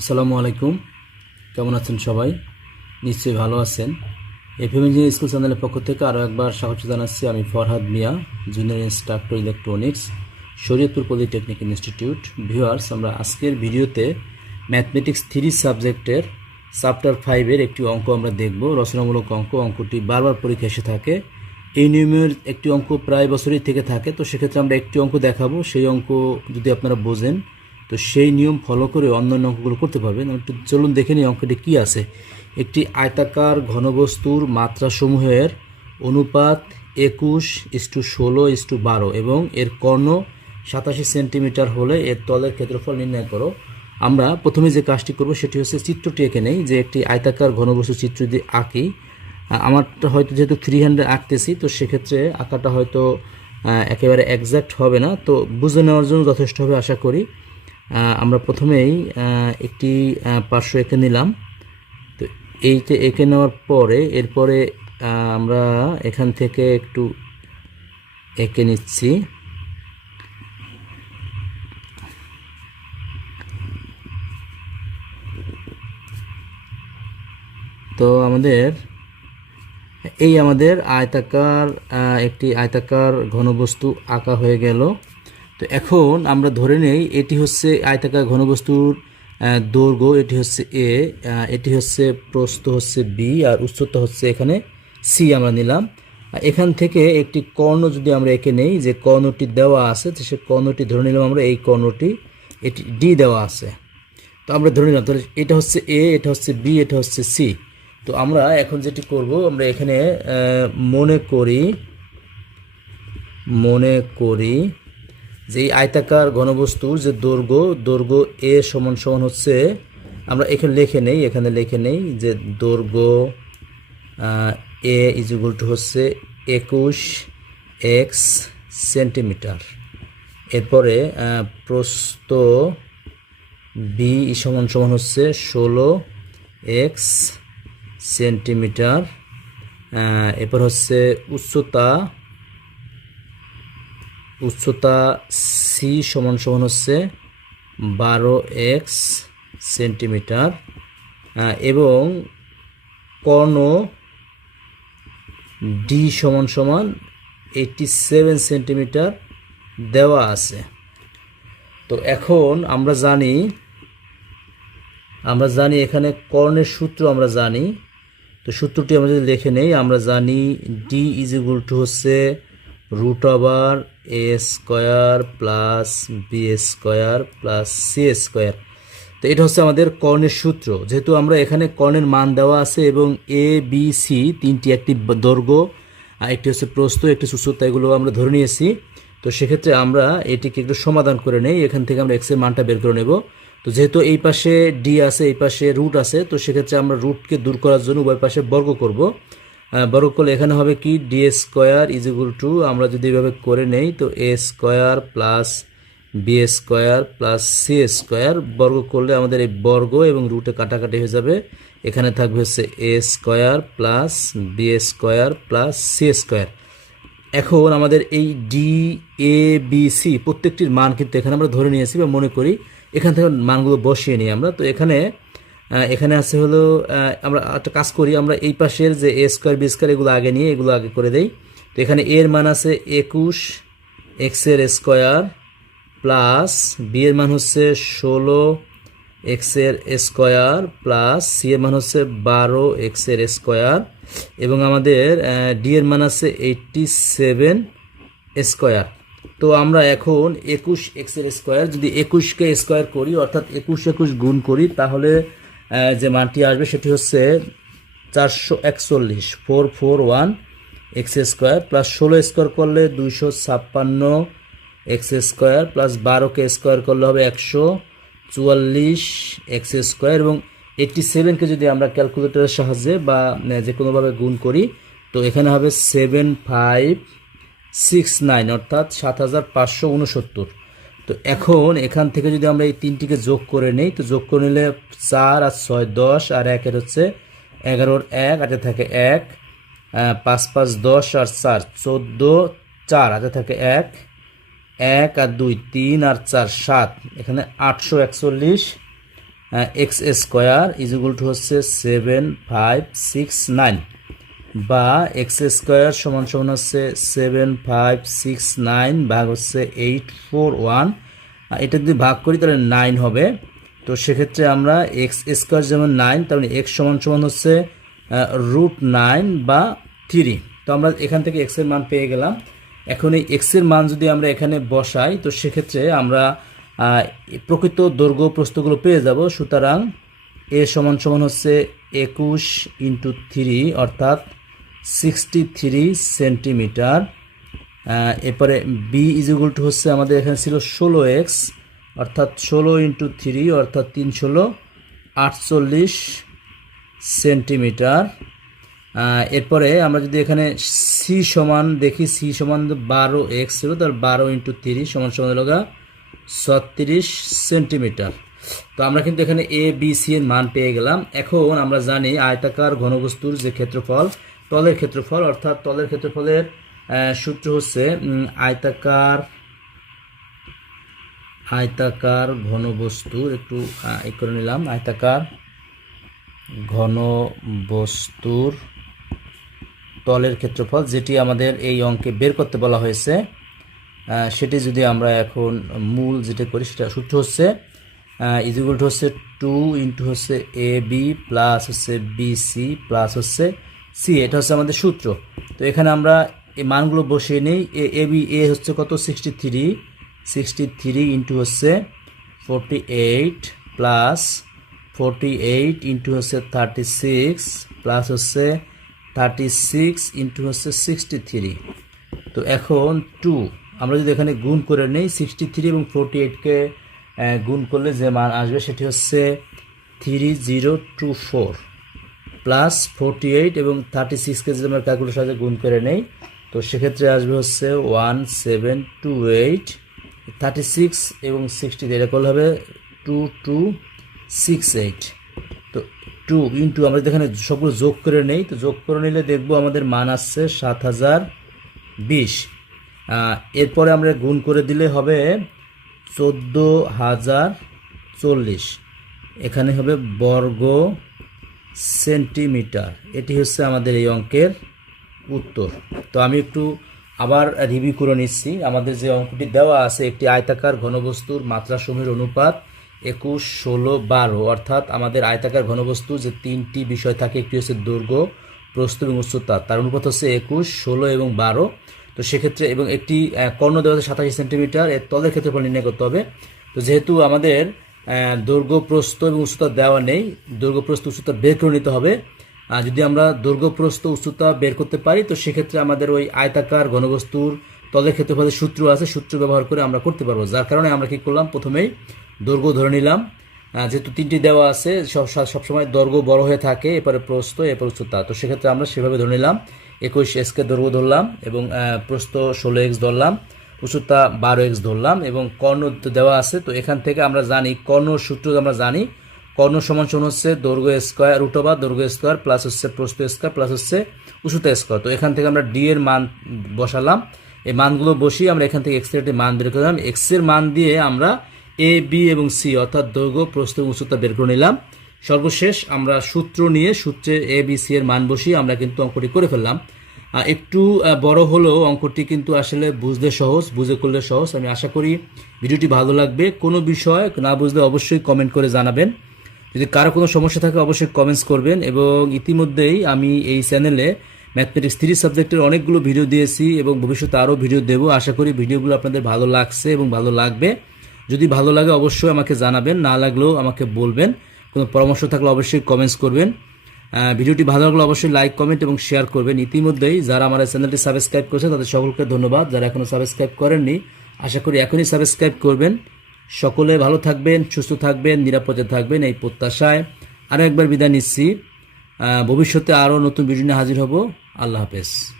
আসসালামু আলাইকুম। কেমন আছেন সবাই? নিশ্চয়ই ভালো আছেন। এফএম ইঞ্জিনিয়ার স্কুল চ্যানেলের পক্ষ থেকে আরও একবার স্বাগত জানাচ্ছি আমি Farhad Mia, junior instructor electronics, Shariatpur polytechnic institute. Viewers, আমরা আজকের ভিডিওতে ম্যাথমেটিক্স থ্রি সাবজেক্টের চ্যাপ্টার ফাইভের একটি অঙ্ক আমরা দেখব। রচনামূলক অঙ্ক, অঙ্কটি বারবার পরীক্ষা এসে থাকে। এই নিয়মের একটি অঙ্ক প্রায় বছরই থেকে থাকে, তো সেক্ষেত্রে আমরা একটি অঙ্ক দেখাবো। সেই অঙ্ক যদি আপনারা বোঝেন তো সেই নিয়ম ফলো করে অন্যান্য অঙ্কগুলো করতে পারবেন একটু চলুন দেখে নিই অঙ্কটি কী আছে। একটি আয়তাকার ঘনবস্তুর মাত্রাসমূহের অনুপাত একুশ ইস্টু ষোলো ইস্টু বারো এবং এর কর্ণ সাতাশি সেন্টিমিটার হলে এর তলের ক্ষেত্রফল নির্ণয় করো। আমরা প্রথমে যে কাজটি করব সেটি হচ্ছে চিত্রটি এঁকে নেই, যে একটি আয়তাকার ঘনবস্তু চিত্র যদি আঁকি আমারটা হয়তো যেহেতু থ্রি হ্যান্ডে আঁকতেছি, তো সেক্ষেত্রে আঁকাটা হয়তো একেবারে একজ্যাক্ট হবে না। তো বুঝে নেওয়ার জন্য যথেষ্ট হবে আশা করি আমরা প্রথমেই একটি পার্শ্ব এঁকে নিলাম। তো এইটা এঁকে নেওয়ার পরে, এরপরে আমরা এখান থেকে একটু এঁকে নিচ্ছি। তো আমাদের, এই আমাদের আয়তাকার একটি আয়তাকার ঘনবস্তু আঁকা হয়ে গেল। তো এখন আমরা ধরে নেই, এটি হচ্ছে আয়তাকার ঘনবস্তুর দৈর্ঘ্য, এটি হচ্ছে এ এটি হচ্ছে প্রস্থ হচ্ছে বি আর উচ্চতা হচ্ছে এখানে সি আমরা নিলাম। এখান থেকে একটি কর্ণ যদি আমরা এঁকে নেই, যে কর্ণটি দেওয়া আছে, তো সে কর্ণটি ধরে নিলাম আমরা এই কর্ণটি, এটি ডি দেওয়া আছে। তো আমরা ধরে নিলাম, তাহলে এটা হচ্ছে এ এটা হচ্ছে বি এটা হচ্ছে সি তো আমরা এখন যেটি করব, আমরা এখানে মনে করি মনে করি যে আয়তাকার ঘনবস্তুর যে দৈর্ঘ্য দৈর্ঘ্য এ সমান সমান হচ্ছে আমরা এখানে লিখে নেই এখানে লিখে নেই যে দৈর্ঘ্য এ ইজিগুল টু হচ্ছে একুশ এক্স সেন্টিমিটার। এরপরে আহ, প্রস্থ বি সমান সমান হচ্ছে ষোলো এক্স সেন্টিমিটার। এরপর হচ্ছে উচ্চতা উচ্চতা সি সমান সমান হচ্ছে বারো এক্স সেন্টিমিটার এবং কর্ণ ডি সমান সমান এইটটি সেভেন সেন্টিমিটার দেওয়া আছে। তো এখন আমরা জানি আমরা জানি এখানে কর্ণের সূত্র আমরা জানি। তো সূত্রটি আমরা যদি লিখে নেই, আমরা জানি ডি ইজ ইকুয়াল টু হচ্ছে root over A square plus B square plus C square. তো এটা হচ্ছে আমাদের কর্ণের সূত্র। যেহেতু আমরা এখানে কর্ণের মান দেওয়া আছে এবং এ, বি, সি তিনটি একটি দৈর্ঘ্য, আর একটি হচ্ছে প্রস্থ, একটি উচ্চতা, এগুলো আমরা ধরে নিয়েছি। তো সেক্ষেত্রে আমরা এটিকে একটু সমাধান করে নেই। এখান থেকে আমরা এক্সের মানটা বের করে নেব। তো যেহেতু এই পাশে ডি আছে, এই পাশে রুট আছে, তো সেক্ষেত্রে আমরা রুটকে দূর করার জন্য উভয় পাশে বর্গ করব। বর্গ করলে এখানে হবে কি? D square is equal to আমরা যদি এভাবে করে নেই, তো A square plus B square plus C square বর্গ করলে আমাদের এই বর্গ এবং রুটে কাটাকাটি হয়ে যাবে। এখানে থাকবে হচ্ছে A square plus B square plus C A square এখন আমাদের এই ডি এ বি সি প্রত্যেকটির মান কিন্তু এখানে আমরা ধরে নিয়েছি বা মনে করি। এখান থেকে মানগুলো বসিয়ে নিই আমরা। তো এখানে এখানে আছে হলো আমরা একটা কাজ করি, আমরা এই পাশের যে এ স্কোয়ার বি স্কোয়ার এগুলো আগে নিয়ে এগুলো আগে করে দেই। তো এখানে এর মান আছে একুশ এক্সের স্কোয়ার প্লাস বি এর মান হচ্ছে ষোলো এক্সের স্কোয়ার প্লাস সি এর মান হচ্ছে বারো এক্সের স্কোয়ার এবং আমাদের ডি এর মান আছে এইটটি সেভেন স্কোয়ার তো আমরা এখন একুশ এক্সের স্কোয়ার যদি একুশকে স্কোয়ার করি, অর্থাৎ একুশ একুশ গুণ করি, তাহলে যে মানটি আসবে সেটি হচ্ছে চারশো একচল্লিশ, four four one X square plus ষোলো স্কোয়ার করলে দুইশো ছাপ্পান্ন এক্স স্কোয়ার প্লাস বারোকে স্কোয়ার করলে হবে একশো চুয়াল্লিশ এক্স স্কোয়ার এবং এইটটি সেভেনকে যদি আমরা ক্যালকুলেটরের সাহায্যে বা যে কোনোভাবে গুণ করি, তো এখানে হবে সেভেন ফাইভ সিক্স নাইন অর্থাৎ সাত হাজার পাঁচশো উনসত্তর। তো এখন এখান থেকে যদি আমরা এই তিনটিকে যোগ করে নেই, তো যোগ করে নিলে চার আর ছয় দশ, আর একের হচ্ছে এগারোর এক আটে থাকে এক পাঁচ পাঁচ দশ আর চার, চোদ্দ চার, হাতে থাকে এক এক আর দুই তিন আর চার সাত, এখানে আটশো একচল্লিশ এক্স স্কোয়ার টু হচ্ছে সেভেন ফাইভ সিক্স নাইন। বা এক্স স্কোয়ার সমান সমান হচ্ছে সেভেন ফাইভ সিক্স নাইন ভাগ হচ্ছে এইট ফোর ওয়ান এটা যদি ভাগ করি তাহলে নাইন হবে। তো সেক্ষেত্রে আমরা এক্স স্কোয়ার যেমন নাইন তার মানে এক্স সমান সমান হচ্ছে রুট নাইন বা থ্রি তো আমরা এখান থেকে এক্সের মান পেয়ে গেলাম। এখন এই এক্সের মান যদি আমরা এখানে বসাই, তো সেক্ষেত্রে আমরা প্রকৃত দৈর্ঘ্য প্রস্থগুলো পেয়ে যাব। সুতরাং এ সমান সমান হচ্ছে একুশ ইন্টু থ্রি অর্থাৎ সিক্সটি থ্রি সেন্টিমিটার এরপরে বি ইজিগুল টু হচ্ছে আমাদের এখানে ছিল ষোলো এক্স অর্থাৎ ষোলো ইন্টু থ্রি অর্থাৎ তিন ষোলো, আটচল্লিশ সেন্টিমিটার এরপরে আমরা যদি এখানে সি সমান দেখি সি সমান বারো এক্স ছিল, তার বারো ইন্টু তিরিশ সমান সমান লগা ছত্রিশ সেন্টিমিটার তো আমরা কিন্তু এখানে এ বি সি এর মান পেয়ে গেলাম। এখন আমরা জানি আয়তাকার ঘনবস্তুর যে ক্ষেত্রফল তলের ক্ষেত্রফল অর্থাৎ তলের ক্ষেত্রফলের সূত্র হচ্ছে আয়তাকার আয়তাকার ঘনবস্তুর একটু আহ, করে নিলাম। আয়তাকার ঘন বস্তুর তলের ক্ষেত্রফল যেটি আমাদের এই অঙ্কে বের করতে বলা হয়েছে সেটি যদি আমরা এখন মূল যেটা করি সেটা সূত্র হচ্ছে ইজিকুল হচ্ছে টু ইন্টু হচ্ছে এ বি প্লাস হচ্ছে বি সি প্লাস হচ্ছে সি, এটা হচ্ছে আমাদের সূত্র। তো এখানে আমরা এই মানগুলো বসিয়ে নিই। এ বি, এ হচ্ছে কত? Sixty three. Sixty three into হচ্ছে forty eight plus forty eight into হচ্ছে থার্টি সিক্স প্লাস হচ্ছে থার্টি সিক্স ইন্টু হচ্ছে সিক্সটি থ্রি। তো এখন টু, আমরা যদি এখানে গুণ করে নেই, সিক্সটি থ্রি এবং ফোরটি এইটকে গুণ করলে যে মান আসবে সেটি হচ্ছে three zero two four. Plus forty eight এবং থার্টি সিক্সকে যদি আমরা ক্যালকুলেটার সাথে গুণ করে নেই। তো সেক্ষেত্রে আসবে হচ্ছে one seven two eight thirty six এবং সিক্সটি এটা করলে হবে টু টু সিক্স এইট তো টু ইন্টু আমরা এখানে সবগুলো যোগ করে নেই, তো যোগ করে নিলে দেখব আমাদের মান আসছে সাত হাজার বিশ। এরপরে আমরা গুণ করে দিলে হবে চোদ্দ হাজার চল্লিশ। এখানে হবে বর্গ সেন্টিমিটার। এটি হচ্ছে আমাদের এই অঙ্কের উত্তর। তো আমি একটু আবার রিভিউ করে নিচ্ছি। আমাদের যে অঙ্কটি দেওয়া আছে, একটি আয়তাকার ঘনবস্তুর মাত্রাসমূহের অনুপাত একুশ, ষোলো, বারো। অর্থাৎ আমাদের আয়তাকার ঘনবস্তু যে তিনটি বিষয় থাকে, একটি হচ্ছে দৈর্ঘ্য, প্রস্থ এবং উচ্চতা। তার অনুপাত হচ্ছে একুশ, ষোলো এবং বারো। তো সেক্ষেত্রে এবং একটি কর্ণ দেওয়া আছে সাতাশি সেন্টিমিটার। এর তলের ক্ষেত্রফল নির্ণয় করতে হবে। তো যেহেতু আমাদের আহ, দৈর্ঘ্য প্রস্থ এবং উচ্চতা দেওয়া নেই। দৈর্ঘ্য প্রস্থ উচ্চতা বের করে নিতে হবে। আর যদি আমরা দৈর্ঘ্যপ্রস্ত উচ্চতা বের করতে পারি তো সেক্ষেত্রে আমাদের ওই আয়তাকার ঘনবস্তুর তলের ক্ষেত্রফলের সূত্র আছে সূত্র ব্যবহার করে আমরা করতে পারব। যার কারণে আমরা কি করলাম? প্রথমেই দৈর্ঘ্য ধরে নিলাম। যেহেতু তিনটি দেওয়া আছে সব সব- সবসময় দৈর্ঘ্য বড় হয়ে থাকে এরপরে প্রস্থ এরপর উচ্চতা। তো সেক্ষেত্রে আমরা সেভাবে ধরে নিলাম। একুশ এক্সকে দৈর্ঘ্য ধরলাম এবং আহ, প্রস্থ ষোলো এক্স ধরলাম। উচ্চতা বারো এক্স ধরলাম এবং কর্ণ দেওয়া আছে, তো এখান থেকে আমরা জানি কর্ণ সূত্র আমরা জানি। কর্ণ সমান সমান হচ্ছে দৈর্ঘ্য স্কোয়ার রুট ওভার দৈর্ঘ্য স্কোয়ার প্লাস হচ্ছে প্রস্থ স্কোয়ার প্লাস হচ্ছে উচ্চতা স্কোয়ার তো এখান থেকে আমরা ডি এর মান বসালাম। এই মানগুলো বসিয়ে আমরা এখান থেকে এক্সের একটি মান বের করলাম এক্সের মান দিয়ে আমরা এ বি এবং সি অর্থাৎ দৈর্ঘ্য, প্রস্থ এবং উচ্চতা বের করে নিলাম। সর্বশেষ আমরা সূত্র নিয়ে সূত্রের এ বি সি এর মান বসিয়ে আমরা কিন্তু অঙ্কটি করে ফেললাম। একটু বড় হলেও অঙ্কটি কিন্তু আসলে বুঝতে সহজ, বুঝে করলে সহজ। আমি আশা করি ভিডিওটি ভালো লাগবে। কোনো বিষয় না বুঝলে অবশ্যই কমেন্ট করে জানাবেন। যদি কারও কোনো সমস্যা থাকে, অবশ্যই কমেন্টস করবেন এবং ইতিমধ্যেই আমি এই চ্যানেলে ম্যাথমেটিক্স থ্রি সাবজেক্টের অনেকগুলো ভিডিও দিয়েছি এবং ভবিষ্যতে আরও ভিডিও দেবো। আশা করি ভিডিওগুলো আপনাদের ভালো লাগছে এবং ভালো লাগবে। যদি ভালো লাগে, অবশ্যই আমাকে জানাবেন। না লাগলেও আমাকে বলবেন। কোনো পরামর্শ থাকলে অবশ্যই কমেন্টস করবেন। ভিডিওটি ভালো লাগলে অবশ্যই লাইক কমেন্ট এবং শেয়ার করবেন। ইতিমধ্যেই যারা আমার চ্যানেলটি সাবস্ক্রাইব করেছে, তাদের সকলকে ধন্যবাদ। যারা এখনও সাবস্ক্রাইব করেননি, আশা করি এখনই সাবস্ক্রাইব করবেন। সকলে ভালো থাকবেন, সুস্থ থাকবেন, নিরাপদে থাকবেন এই প্রত্যাশায়। আরও একবার বিদায় নিচ্ছি। ভবিষ্যতে আরও নতুন ভিডিও নিয়ে হাজির হব। আল্লাহ হাফেজ।